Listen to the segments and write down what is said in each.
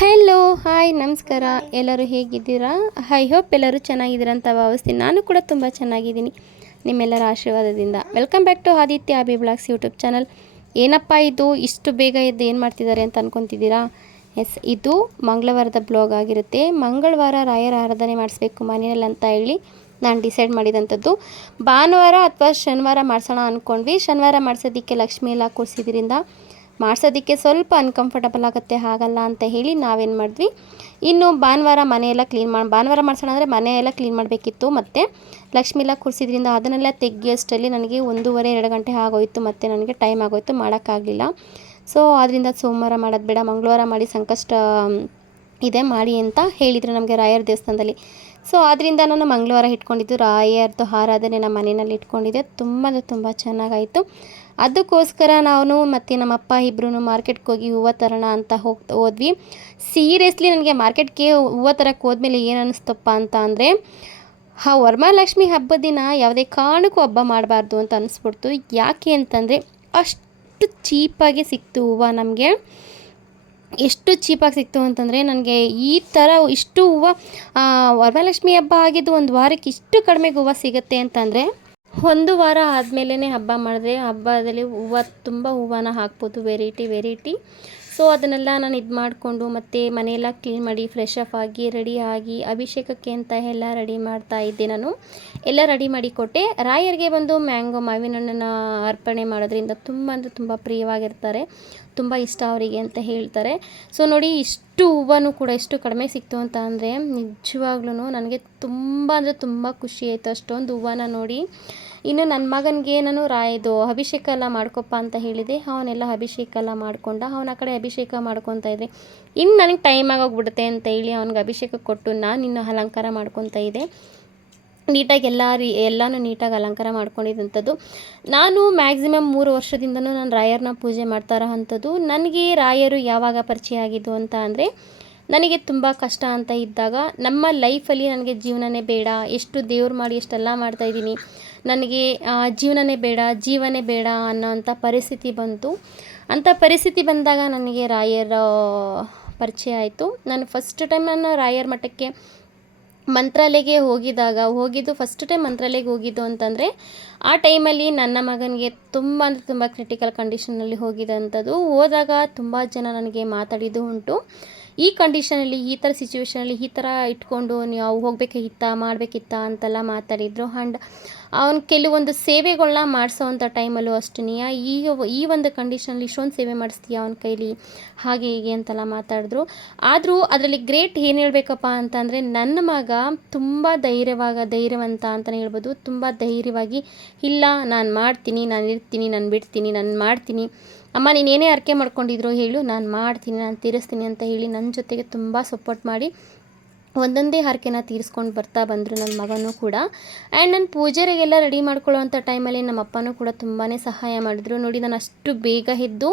Hello hi ನಮಸ್ಕಾರ. ಎಲ್ಲರೂ ಹೇಗಿದ್ದೀರಾ? ಐ ಹೋಪ್ ಎಲ್ಲರೂ ಚೆನ್ನಾಗಿದ್ದೀರಾ ಅಂತ ಭಾವಿಸ್ತೀನಿ. ನಾನು ಕೂಡ ತುಂಬ ಚೆನ್ನಾಗಿದ್ದೀನಿ ನಿಮ್ಮೆಲ್ಲರ ಆಶೀರ್ವಾದದಿಂದ. Welcome back to Aditya Abhi blogs YouTube channel. ಏನಪ್ಪ ಇದು ಇಷ್ಟು ಬೇಗ ಎದ್ದು ಏನು ಮಾಡ್ತಿದ್ದಾರೆ ಅಂತ ಅಂದ್ಕೊತಿದ್ದೀರಾ? ಎಸ್, ಇದು ಮಂಗಳವಾರದ ಬ್ಲಾಗ್ ಆಗಿರುತ್ತೆ. ಮಂಗಳವಾರ ರಾಯರ ಆರಾಧನೆ ಮಾಡಿಸ್ಬೇಕು ಮನೆಯಲ್ಲಿ ಅಂತ ಹೇಳಿ ನಾನು ಡಿಸೈಡ್ ಮಾಡಿದಂಥದ್ದು. ಭಾನುವಾರ ಅಥವಾ ಶನಿವಾರ ಮಾಡಿಸೋಣ ಅಂದ್ಕೊಂಡ್ವಿ. ಶನಿವಾರ ಮಾಡಿಸೋದಕ್ಕೆ ಲಕ್ಷ್ಮಿ ಎಲ್ಲ ಕೂರಿಸಿದ್ರಿಂದ ಮಾಡಿಸೋದಕ್ಕೆ ಸ್ವಲ್ಪ ಅನ್ಕಂಫರ್ಟಬಲ್ ಆಗುತ್ತೆ, ಆಗಲ್ಲ ಅಂತ ಹೇಳಿ ನಾವೇನು ಮಾಡಿದ್ವಿ, ಇನ್ನು ಭಾನುವಾರ ಮನೆಯೆಲ್ಲ ಭಾನುವಾರ ಮಾಡಿಸೋಣ ಅಂದರೆ ಮನೆಯೆಲ್ಲ ಕ್ಲೀನ್ ಮಾಡಬೇಕಿತ್ತು. ಮತ್ತು ಲಕ್ಷ್ಮಿ ಎಲ್ಲ ಕೂರಿಸಿದ್ರಿಂದ ಅದನ್ನೆಲ್ಲ ತೆಗಿಯೋಷ್ಟರಲ್ಲಿ ನನಗೆ 1:30-2 ಗಂಟೆ ಆಗೋಯಿತು. ಮತ್ತು ನನಗೆ ಟೈಮ್ ಆಗೋಯಿತು, ಮಾಡೋಕ್ಕಾಗಲಿಲ್ಲ. ಸೊ ಅದರಿಂದ ಸೋಮವಾರ ಮಾಡೋದು ಬೇಡ, ಮಂಗಳವಾರ ಮಾಡಿ ಸಂಕಷ್ಟ ಇದೆ ಮಾಡಿ ಅಂತ ಹೇಳಿದರು ನಮಗೆ ರಾಯರ ದೇವಸ್ಥಾನದಲ್ಲಿ. ಸೊ ಆದ್ದರಿಂದ ನಾನು ಮಂಗಳವಾರ ಇಟ್ಕೊಂಡಿದ್ದು, ರಾಯರದ್ದು ಆರಾಧನೆ ನಮ್ಮ ಮನೆಯಲ್ಲಿ ಇಟ್ಕೊಂಡಿದ್ದೆ. ತುಂಬ ಚೆನ್ನಾಗಾಯಿತು. ಅದಕ್ಕೋಸ್ಕರ ನಾವು ಮತ್ತು ನಮ್ಮಪ್ಪ ಇಬ್ಬರೂ ಮಾರ್ಕೆಟ್ಗೆ ಹೋಗಿ ಹೂವು ತರೋಣ ಅಂತ ಹೋದ್ವಿ. ಸೀರಿಯಸ್ಲಿ ನನಗೆ ಮಾರ್ಕೆಟ್ಗೆ ಹೂವು ತರಕ್ಕೆ ಹೋದ್ಮೇಲೆ ಏನು ಅನ್ನಿಸ್ತಪ್ಪ ಅಂತ ಅಂದರೆ, ವರಮಹಾಲಕ್ಷ್ಮಿ ಹಬ್ಬದ ದಿನ ಯಾವುದೇ ಕಾರಣಕ್ಕೂ ಹಬ್ಬ ಮಾಡಬಾರ್ದು ಅಂತ ಅನ್ನಿಸ್ಬಿಡ್ತು. ಯಾಕೆ ಅಂತಂದರೆ ಅಷ್ಟು ಚೀಪಾಗಿ ಸಿಕ್ತು ಹೂವು ನಮಗೆ. ಎಷ್ಟು ಚೀಪಾಗಿ ಸಿಕ್ತು ಅಂತಂದರೆ, ನನಗೆ ಈ ಥರ ಇಷ್ಟು ಹೂವು ವರಮಹಾಲಕ್ಷ್ಮಿ ಹಬ್ಬ ಆಗಿದ್ದು 1 ವಾರಕ್ಕೆ ಇಷ್ಟು ಕಡಿಮೆಗೆ ಹೂವು ಸಿಗುತ್ತೆ ಅಂತಂದರೆ, 1 ವಾರ ಆದಮೇಲೆ ಹಬ್ಬ ಮಾಡಿದ್ರೆ ಹಬ್ಬದಲ್ಲಿ ತುಂಬ ಹೂವನ್ನ ಹಾಕ್ಬೋದು, ವೆರೈಟಿ. ಸೊ ಅದನ್ನೆಲ್ಲ ನಾನು ಇದು ಮಾಡಿಕೊಂಡು ಮತ್ತು ಮನೆಯೆಲ್ಲ ಕ್ಲೀನ್ ಮಾಡಿ ಫ್ರೆಶ್ ಅಪ್ ಆಗಿ ರೆಡಿ ಆಗಿ ಅಭಿಷೇಕಕ್ಕೆ ಅಂತ ಎಲ್ಲ ರೆಡಿ ಮಾಡ್ತಾ ಇದ್ದೆ. ನಾನು ಎಲ್ಲ ರೆಡಿ ಮಾಡಿ ಕೊಟ್ಟೆ. ರಾಯರಿಗೆ ಬಂದು ಮ್ಯಾಂಗೋ ಮಾವಿನ ಹಣ್ಣನ್ನು ಅರ್ಪಣೆ ಮಾಡೋದ್ರಿಂದ ತುಂಬ ಪ್ರಿಯವಾಗಿರ್ತಾರೆ, ತುಂಬ ಇಷ್ಟ ಅವರಿಗೆ ಅಂತ ಹೇಳ್ತಾರೆ. ಸೊ ನೋಡಿ, ಇಷ್ಟು ಹೂವನೂ ಕೂಡ ಎಷ್ಟು ಕಡಿಮೆ ಸಿಕ್ತು ಅಂತ ಅಂದರೆ ನಿಜವಾಗ್ಲೂ ನನಗೆ ತುಂಬ ಖುಷಿ ಆಯಿತು ಅಷ್ಟೊಂದು ಹೂವನ ನೋಡಿ. ಇನ್ನು ನನ್ನ ಮಗನಿಗೆ ನಾನು ರಾಯದು ಅಭಿಷೇಕ ಎಲ್ಲ ಮಾಡ್ಕೊಪ್ಪ ಅಂತ ಹೇಳಿದೆ. ಅವನೆಲ್ಲ ಅಭಿಷೇಕ ಎಲ್ಲ ಮಾಡ್ಕೊಂಡ. ಅವನ ಕಡೆ ಅಭಿಷೇಕ ಮಾಡ್ಕೊತಾ ಇದ್ದೆ. ಇನ್ನು ನನಗೆ ಟೈಮ್ ಆಗೋಗ್ಬಿಡುತ್ತೆ ಅಂತ ಹೇಳಿ ಅವ್ನಿಗೆ ಅಭಿಷೇಕ ಕೊಟ್ಟು ನಾನು ಇನ್ನು ಅಲಂಕಾರ ಮಾಡ್ಕೊತಾ ಇದ್ದೆ. ನೀಟಾಗಿ ಎಲ್ಲನೂ ನೀಟಾಗಿ ಅಲಂಕಾರ ಮಾಡ್ಕೊಂಡಿದ್ದಂಥದ್ದು. ನಾನು ಮ್ಯಾಕ್ಸಿಮಮ್ 3 ವರ್ಷದಿಂದನೂ ನಾನು ರಾಯರನ್ನ ಪೂಜೆ ಮಾಡ್ತಾ ಇರೋ ಅಂಥದ್ದು. ನನಗೆ ರಾಯರು ಯಾವಾಗ ಪರಿಚಯ ಆಗಿದ್ದು ಅಂತ ಅಂದರೆ, ನನಗೆ ತುಂಬ ಕಷ್ಟ ಅಂತ ಇದ್ದಾಗ, ನಮ್ಮ ಲೈಫಲ್ಲಿ ನನಗೆ ಜೀವನನೇ ಬೇಡ, ಎಷ್ಟು ದೇವ್ರು ಮಾಡಿ ಎಷ್ಟೆಲ್ಲ ಮಾಡ್ತಾಯಿದ್ದೀನಿ, ನನಗೆ ಜೀವನೇ ಬೇಡ ಅನ್ನೋಂಥ ಪರಿಸ್ಥಿತಿ ಬಂತು. ಅಂಥ ಪರಿಸ್ಥಿತಿ ಬಂದಾಗ ನನಗೆ ರಾಯರ ಪರಿಚಯ ಆಯಿತು. ನಾನು ಫಸ್ಟ್ ಟೈಮ್ ನಾನು ರಾಯರ ಮಠಕ್ಕೆ ಮಂತ್ರಾಲಯಕ್ಕೆ ಹೋಗಿದ್ದು ಫಸ್ಟ್ ಟೈಮ್ ಮಂತ್ರಾಲಯಕ್ಕೆ ಹೋಗಿದ್ದು ಅಂತಂದರೆ, ಆ ಟೈಮಲ್ಲಿ ನನ್ನ ಮಗನಿಗೆ ತುಂಬ ಕ್ರಿಟಿಕಲ್ ಕಂಡೀಷನಲ್ಲಿ ಹೋಗಿದ್ದಂಥದ್ದು. ಹೋದಾಗ ತುಂಬ ಜನ ನನಗೆ ಮಾತಾಡಿದ್ದು ಉಂಟು. ಈ ಕಂಡೀಷನಲ್ಲಿ, ಈ ಥರ ಸಿಚುವೇಷನಲ್ಲಿ ಈ ಥರ ಇಟ್ಕೊಂಡು ನೀವು ಹೋಗಬೇಕಿತ್ತಾ ಮಾಡಬೇಕಿತ್ತಾ ಅಂತೆಲ್ಲ ಮಾತಾಡಿದರು. ಆ್ಯಂಡ್ ಅವನು ಕೆಲವೊಂದು ಸೇವೆಗಳನ್ನ ಮಾಡಿಸೋವಂಥ ಟೈಮಲ್ಲೂ ಅಷ್ಟೇ, ಈ ಒಂದು ಕಂಡೀಷನಲ್ಲಿ ಇಷ್ಟೊಂದು ಸೇವೆ ಮಾಡಿಸ್ತೀಯ ಅವನ ಕೈಲಿ, ಹಾಗೆ ಹೀಗೆ ಅಂತೆಲ್ಲ ಮಾತಾಡಿದ್ರು. ಆದರೂ ಅದರಲ್ಲಿ ಗ್ರೇಟ್ ಏನು ಹೇಳಬೇಕಪ್ಪ ಅಂತಂದರೆ, ನನ್ನ ಮಗ ತುಂಬ ಧೈರ್ಯವಂತ ಅಂತಲೇ ಹೇಳ್ಬೋದು. ತುಂಬ ಧೈರ್ಯವಾಗಿ, ಇಲ್ಲ ನಾನು ಮಾಡ್ತೀನಿ, ನಾನು ಇರ್ತೀನಿ, ನಾನು ಬಿಡ್ತೀನಿ, ನಾನು ಮಾಡ್ತೀನಿ, ಅಮ್ಮ ನೀನು ಏನೇ ಅರ್ಕೆ ಮಾಡ್ಕೊಂಡಿದ್ರು ಹೇಳು, ನಾನು ಮಾಡ್ತೀನಿ, ನಾನು ತೀರಿಸ್ತೀನಿ ಅಂತ ಹೇಳಿ ನನ್ನ ಜೊತೆಗೆ ತುಂಬ ಸಪೋರ್ಟ್ ಮಾಡಿ ಒಂದೊಂದೇ ಹರಕೆನ ತೀರಿಸ್ಕೊಂಡು ಬಂದರು ನನ್ನ ಮಗನೂ ಕೂಡ. ಆ್ಯಂಡ್ ನಾನು ಪೂಜೆರಿಗೆಲ್ಲ ರೆಡಿ ಮಾಡ್ಕೊಳ್ಳೋವಂಥ ಟೈಮಲ್ಲಿ ನಮ್ಮ ಅಪ್ಪನೂ ಕೂಡ ತುಂಬಾ ಸಹಾಯ ಮಾಡಿದ್ರು. ನೋಡಿ, ನಾನು ಅಷ್ಟು ಬೇಗ ಎದ್ದು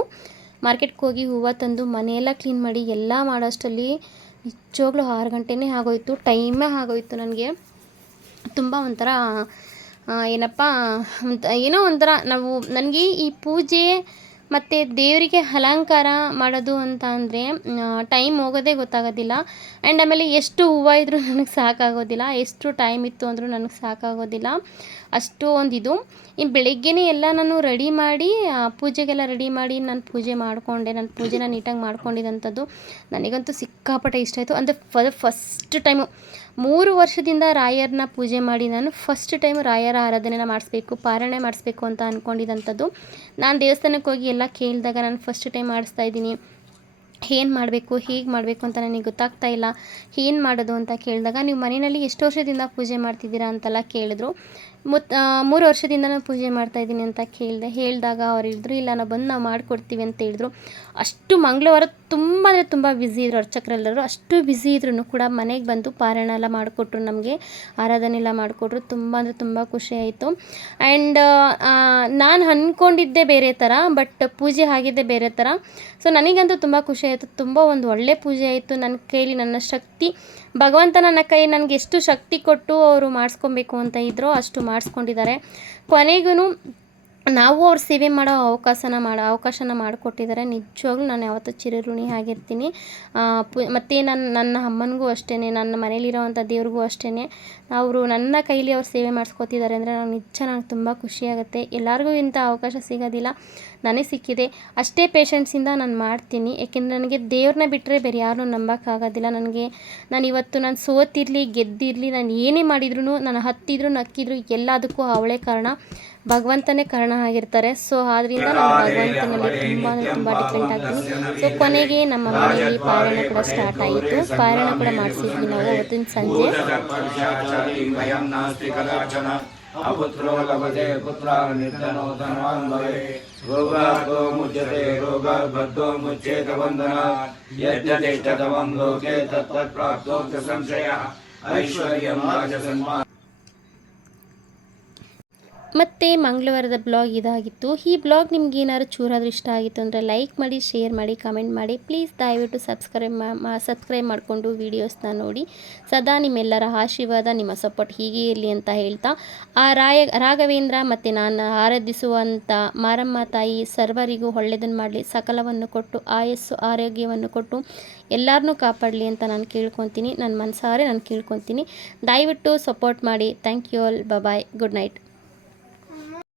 ಮಾರ್ಕೆಟ್ಗೆ ಹೋಗಿ ಹೂವು ತಂದು ಮನೆಯೆಲ್ಲ ಕ್ಲೀನ್ ಮಾಡಿ ಎಲ್ಲ ಮಾಡೋಷ್ಟರಲ್ಲಿ ನಿಜವಾಗ್ಲೂ 6 ಗಂಟೆನೇ ಆಗೋಯಿತು, ಟೈಮೇ ಆಗೋಯಿತು. ನನಗೆ ತುಂಬ ಒಂಥರ ಏನೋ ಒಂಥರ ನನಗೆ ಈ ಪೂಜೆ ಮತ್ತು ದೇವರಿಗೆ ಅಲಂಕಾರ ಮಾಡೋದು ಅಂತ ಅಂದರೆ ಟೈಮ್ ಹೋಗೋದೇ ಗೊತ್ತಾಗೋದಿಲ್ಲ. ಆ್ಯಂಡ್ ಆಮೇಲೆ ಎಷ್ಟು ಹೂವು ಇದ್ದರೂ ನನಗೆ ಸಾಕಾಗೋದಿಲ್ಲ, ಎಷ್ಟು ಟೈಮ್ ಇತ್ತು ಅಂದರೂ ನನಗೆ ಸಾಕಾಗೋದಿಲ್ಲ, ಅಷ್ಟು ಒಂದಿದು. ಇನ್ನು ಬೆಳಗ್ಗೆನೇ ಎಲ್ಲ ನಾನು ರೆಡಿ ಮಾಡಿ ಪೂಜೆಗೆಲ್ಲ ರೆಡಿ ಮಾಡಿ ನಾನು ಪೂಜೆ ಮಾಡಿಕೊಂಡೆ. ನಾನು ಪೂಜೆನ ನೀಟಾಗಿ ಮಾಡ್ಕೊಂಡಿದ್ದಂಥದ್ದು ನನಗಂತೂ ಸಿಕ್ಕಾಪಟ್ಟೆ ಇಷ್ಟ ಆಯಿತು. ಅಂದರೆ ಫಸ್ಟ್ ಟೈಮು 3 ವರ್ಷದಿಂದ ರಾಯರನ್ನ ಪೂಜೆ ಮಾಡಿ ನಾನು ಫಸ್ಟ್ ಟೈಮ್ ರಾಯರ ಆರಾಧನೆನ ಮಾಡಿಸ್ಬೇಕು, ಪಾರಾಯಣ ಮಾಡಿಸ್ಬೇಕು ಅಂತ ಅಂದ್ಕೊಂಡಿದ್ದಂಥದ್ದು. ನಾನು ದೇವಸ್ಥಾನಕ್ಕೆ ಹೋಗಿ ಎಲ್ಲ ಕೇಳಿದಾಗ ನಾನು ಫಸ್ಟ್ ಟೈಮ್ ಮಾಡಿಸ್ತಾ ಇದ್ದೀನಿ, ಏನು ಮಾಡಬೇಕು ಹೇಗೆ ಮಾಡಬೇಕು ಅಂತ ನನಗೆ ಗೊತ್ತಾಗ್ತಾ ಇಲ್ಲ, ಏನು ಮಾಡೋದು ಅಂತ ಕೇಳಿದಾಗ, ನೀವು ಮನೆಯಲ್ಲಿ ಎಷ್ಟು ವರ್ಷದಿಂದ ಪೂಜೆ ಮಾಡ್ತಿದ್ದೀರಾ ಅಂತೆಲ್ಲ ಕೇಳಿದ್ರು. 3 ವರ್ಷದಿಂದ ನಾನು ಪೂಜೆ ಮಾಡ್ತಾಯಿದ್ದೀನಿ ಅಂತ ಹೇಳಿದಾಗ ಅವ್ರು ಹೇಳಿದ್ರು, ಇಲ್ಲ ನಾವು ಮಾಡಿಕೊಡ್ತೀವಿ ಅಂತ ಹೇಳಿದ್ರು. ಅಷ್ಟು ಮಂಗಳವಾರ ತುಂಬ ಬ್ಯುಸಿ ಇದ್ರು ಅರ್ಚಕರೆಲ್ಲರೂ. ಅಷ್ಟು ಬ್ಯುಸಿ ಇದ್ರೂ ಕೂಡ ಮನೆಗೆ ಬಂದು ಪಾರಾಯಣ ಎಲ್ಲ ಮಾಡಿಕೊಟ್ರು, ನಮಗೆ ಆರಾಧನೆ ಎಲ್ಲ ಮಾಡಿಕೊಟ್ರು. ತುಂಬ ಖುಷಿ ಆಯಿತು. ಆ್ಯಂಡ್ ನಾನು ಅಂದ್ಕೊಂಡಿದ್ದೆ ಬೇರೆ ಥರ, ಬಟ್ ಪೂಜೆ ಆಗಿದ್ದೆ ಬೇರೆ ಥರ. ಸೊ ನನಗಂತೂ ತುಂಬ ಖುಷಿ ಆಯಿತು. ತುಂಬ ಒಂದು ಒಳ್ಳೆ ಪೂಜೆ ಆಯಿತು. ನನ್ನ ಕೈಲಿ ನನ್ನ ಶಕ್ತಿ, ಭಗವಂತ ನನ್ನ ಕೈ ನನಗೆ ಎಷ್ಟು ಶಕ್ತಿ ಕೊಟ್ಟು ಅವರು ಮಾಡಿಸ್ಕೊಬೇಕು ಅಂತ ಇದ್ರೋ ಅಷ್ಟು ಮಾಡಿಸ್ಕೊಂಡಿದ್ದಾರೆ. ಕೊನೆಗೂ ನಾವು ಅವ್ರ ಸೇವೆ ಮಾಡೋ ಅವಕಾಶನ ಮಾಡಿಕೊಟ್ಟಿದ್ದಾರೆ. ನಿಜವಾಗ್ಲೂ ನಾನು ಯಾವತ್ತೂ ಚಿರಋಣಿ ಆಗಿರ್ತೀನಿ. ಮತ್ತು ನನ್ನ ಅಮ್ಮನಿಗೂ ಅಷ್ಟೇ, ನನ್ನ ಮನೇಲಿರೋವಂಥ ದೇವ್ರಿಗೂ ಅಷ್ಟೇ, ಅವರು ನನ್ನ ಕೈಲಿ ಅವ್ರು ಸೇವೆ ಮಾಡಿಸ್ಕೊತಿದ್ದಾರೆ ಅಂದರೆ ನನಗೆ ತುಂಬ ಖುಷಿಯಾಗುತ್ತೆ. ಎಲ್ಲರಿಗೂ ಇಂಥ ಅವಕಾಶ ಸಿಗೋದಿಲ್ಲ, ನನಗೆ ಸಿಕ್ಕಿದೆ. ಅಷ್ಟೇ ಪೇಷನ್ಸಿಂದ ನಾನು ಮಾಡ್ತೀನಿ. ಏಕೆಂದರೆ ನನಗೆ ದೇವ್ರನ್ನ ಬಿಟ್ಟರೆ ಬೇರೆ ಯಾರನ್ನೂ ನಂಬೋಕ್ಕಾಗೋದಿಲ್ಲ. ನಾನು ಸೋತಿರಲಿ ಗೆದ್ದಿರಲಿ, ನಾನು ಏನೇ ಮಾಡಿದ್ರು, ನಾನು ಹತ್ತಿದ್ರು ನಕ್ಕಿದ್ರು ಎಲ್ಲದಕ್ಕೂ ಅವಳೇ ಕಾರಣ, ಭಗವಂತನೇ ಕಾರಣ ಆಗಿರ್ತಾರೆ. ಸೊ ಆದ್ದರಿಂದ ನಾನು ಭಗವಂತನಲ್ಲಿ ತುಂಬ ಡಿಪೆಂಡ್ ಆಗ್ತೀನಿ. ಸೊ ಕೊನೆಗೆ ನಮ್ಮ ಮನೆಯಲ್ಲಿ ಪಾರಾಯಣ ಕೂಡ ಸ್ಟಾರ್ಟ್ ಆಯಿತು. ಪಾರಾಯಣ ಕೂಡ ಮಾಡಿಸಿದ್ವಿ ನಾವು ಅವತ್ತಿನ ಸಂಜೆ. ಅಪುತ್ರೋ ಲಭತೆ ಪುತ್ರ ನಿರ್ಧನೋ ಧನವಾನ್ ಭವೆ ರೋಗಾರ್ಧೋ ಮುಚ್ಯತೆ ರೋಗಾರ್ಬದ್ಧೋ ಮುಚ್ಯೇತ ಬಂಧನಾತ್ ಯಜ್ಞತಿಷ್ಠತಮಂ ಲೋಕೆ ತತ್ತತ್ ಪ್ರಾಪ್ತೋಕ್ತ ಸಂಶಯಃ ಐಶ್ವರ್ಯಂ ರಾಜಸನ್ಮಾನ. ಮತ್ತು ಮಂಗಳವಾರದ ಬ್ಲಾಗ್ ಇದಾಗಿತ್ತು. ಈ ಬ್ಲಾಗ್ ನಿಮ್ಗೆ ಏನಾದ್ರು ಚೂರಾದರೂ ಇಷ್ಟ ಆಗಿತ್ತು ಅಂದರೆ ಲೈಕ್ ಮಾಡಿ, ಶೇರ್ ಮಾಡಿ, ಕಮೆಂಟ್ ಮಾಡಿ. ಪ್ಲೀಸ್ ದಯವಿಟ್ಟು ಸಬ್ಸ್ಕ್ರೈಬ್ ಮಾಡಿಕೊಂಡು ವೀಡಿಯೋಸ್ನ ನೋಡಿ. ಸದಾ ನಿಮ್ಮೆಲ್ಲರ ಆಶೀರ್ವಾದ, ನಿಮ್ಮ ಸಪೋರ್ಟ್ ಹೀಗೆ ಇರಲಿ ಅಂತ ಹೇಳ್ತಾ, ರಾಘವೇಂದ್ರ ಮತ್ತು ನಾನು ಆರಾಧಿಸುವಂಥ ಮಾರಮ್ಮ ತಾಯಿ ಸರ್ವರಿಗೂ ಒಳ್ಳೆಯದನ್ನು ಮಾಡಲಿ, ಸಕಲವನ್ನು ಕೊಟ್ಟು ಆಯಸ್ಸು ಆರೋಗ್ಯವನ್ನು ಕೊಟ್ಟು ಎಲ್ಲರನ್ನೂ ಕಾಪಾಡಲಿ ಅಂತ ನಾನು ಕೇಳ್ಕೊತೀನಿ. ನನ್ನ ಮನಸಾರೆ ನಾನು ಕೇಳ್ಕೊತೀನಿ. ದಯವಿಟ್ಟು ಸಪೋರ್ಟ್ ಮಾಡಿ. Thank you all. Bye, good night.